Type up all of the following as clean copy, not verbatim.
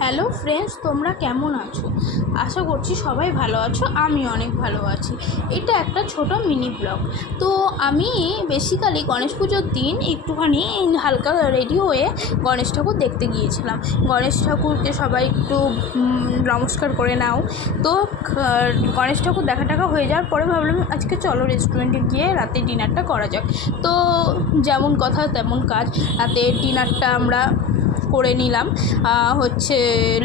Hello friends, তোমরা কেমন আছো? আশা করছি সবাই ভালো আছো। আমি অনেক ভালো আছি। এটা একটা ছোট মিনি ব্লগ। তো আমি বেসিক্যালি গণেশ পুজোর দিন একটুখানি হালকা রেডি হয়ে গণেশ ঠাকুর দেখতে গিয়েছিলাম। গণেশ ঠাকুরকে সবাই একটু নমস্কার করে নাও। তো গণেশ ঠাকুর দেখা হয়ে যাওয়ার পরে ভাবলাম আজকে চলো রেস্টুরেন্টে গিয়ে রাতে ডিনারটা করা যাক। তো যেমন কথা তেমন কাজ, রাতে ডিনারটা আমরা করে নিলাম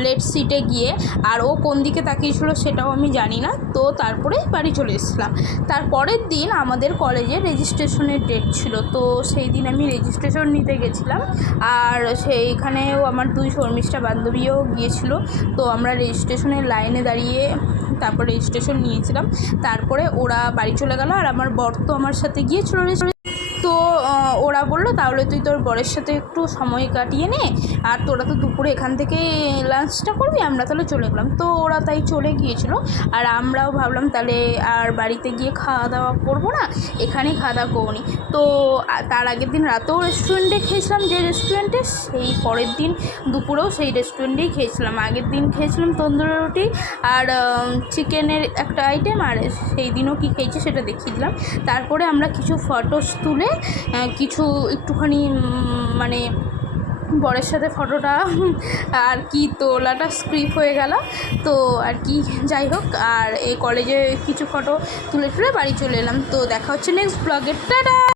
লেট সিটে গিয়ে। আর ও কোন দিকে তাকিয়েছিল সেটাও আমি জানি না। তো তারপরে বাড়ি চলে এসেছিলাম। তারপরের দিন আমাদের কলেজে রেজিস্ট্রেশনের ডেট ছিল। তো সেই দিন আমি রেজিস্ট্রেশন নিতে গেছিলাম। আর সেইখানেও আমার দুই শর্মিষ্ঠা বান্ধবীও গিয়েছিল। তো আমরা রেজিস্ট্রেশনের লাইনে দাঁড়িয়ে তারপর রেজিস্ট্রেশন নিয়েছিলাম। তারপরে ওরা বাড়ি চলে গেল আর আমার বর তো আমার সাথে গিয়েছিল। তো ওরা বললো তাহলে তুই তোর বরের সাথে একটু সময় কাটিয়ে নে, আর তোরা তো দুপুরে এখান থেকে লাঞ্চটা করবি, আমরা তাহলে চলে গেলাম। তো ওরা তাই চলে গিয়েছিলো। আর আমরাও ভাবলাম তাহলে আর বাড়িতে গিয়ে খাওয়া দাওয়া করবো না, এখানেই খাওয়া দাওয়া করবো নি। তো তার আগের দিন রাতেও রেস্টুরেন্টে খেয়েছিলাম, যে রেস্টুরেন্টে, সেই পরের দিন দুপুরেও সেই রেস্টুরেন্টেই খেয়েছিলাম। আগের দিন খেয়েছিলাম তন্দুরি রুটি আর চিকেনের একটা আইটেম, আর সেই দিনও কী খেয়েছি সেটা দেখিয়ে দিলাম। তারপরে আমরা কিছু ফটোস তুলে কিছু একটুখানি মানে বরের সাথে ফটোটা আর কি তোলাটা স্ক্রিপ হয়ে গেল। তো আর কি, যাই হোক, আর এই কলেজে কিছু ফটো তুলে বাড়ি চলে এলাম। তো দেখা হচ্ছে নেক্সট ব্লগে। টাটা।